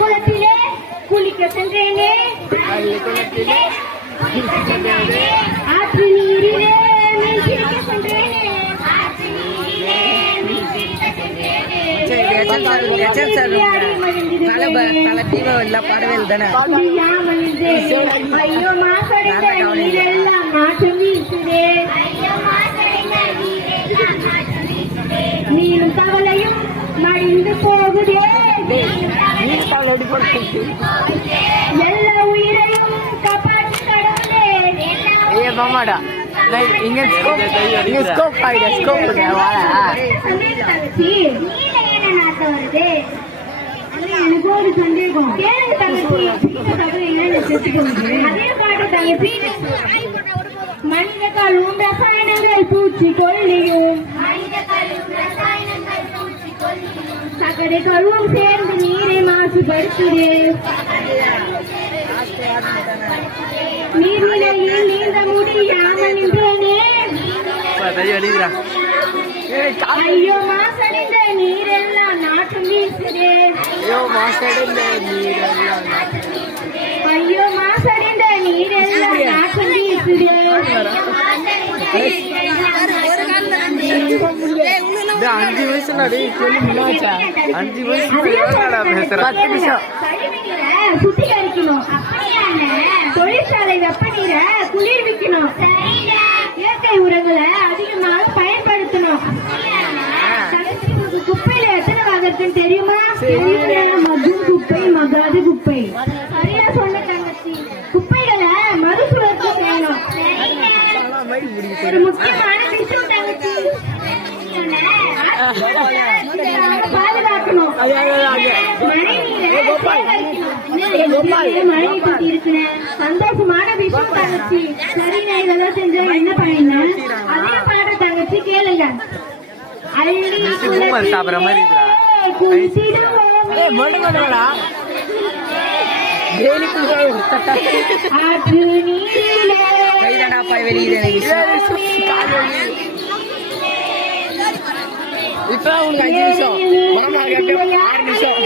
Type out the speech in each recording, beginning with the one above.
குளத்திலே குளிக்க சென்றேனே ஆற்று நீரிலே மீன் பிடிக்க சென்றேனே ஐயோ மாசடைந்த நீரெல்லாம் நாட்டம் வீசுதே நீரும் கவலையும் மறைந்து போகுதே எல்லா உயிரையும் காப்பாற்றி கடவுளே எனக்கு ஒரு சந்தேகம் கேளுங்க தங்கச்சி மனித காலும் ரசாயனங்கள் பூச்சி கொல்லியும் சக்கரை கழுவும் சேர்ந்து நீரை மாசுபடுத்துது நீர்நிலையில் நீந்த முடியாமல் நின்றனே ஐயோ மாசடைந்த நீரெல்லாம் நாட்டம் வீசுதே ஐயோ மாசடைந்த நீரெல்லாம் நாட்டம் வீசுதே அஞ்சு வயசு அஞ்சு வயசு சுத்திகரிக்கணும் தொழிற்சாலை வெப்ப நீரை குளிர்விக்கணும் இயற்கை உரங்களை அதிகமாக பயன்படுத்தணும் குப்பையில எத்தனை வகை இருக்குன்னு தெரியுமா? மக்கும் குப்பை மகாத குப்பை. சரியா சொன்ன தங்கச்சி. குப்பைகளை மறுசுழற்சி செய்யணும். ஒரு முக்கியமான விஷயம் தங்கச்சி பாதுகாக்கணும். மழை பத்தி இருக்கிற சந்தோஷமான விஷயம் தங்கச்சி. சரி நான் இதெல்லாம் செஞ்சா என்ன பண்ணீங்க? அதே பாட தங்கச்சி கேளுங்க. சாப்பிட்ற மாதிரி வெளியே இப்ப உனக்கு 5 நிமிஷம் 6 நிமிஷம்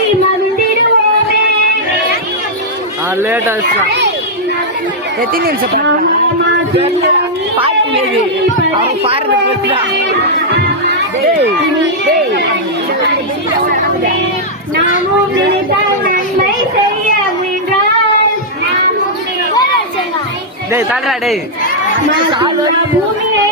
லேட் ஆச்சு எத்தனை நிமிஷம் பாட்டு లేదు அவன் பாடுறது போச்சுடா டேய் தாண்டா டேய் பூமியை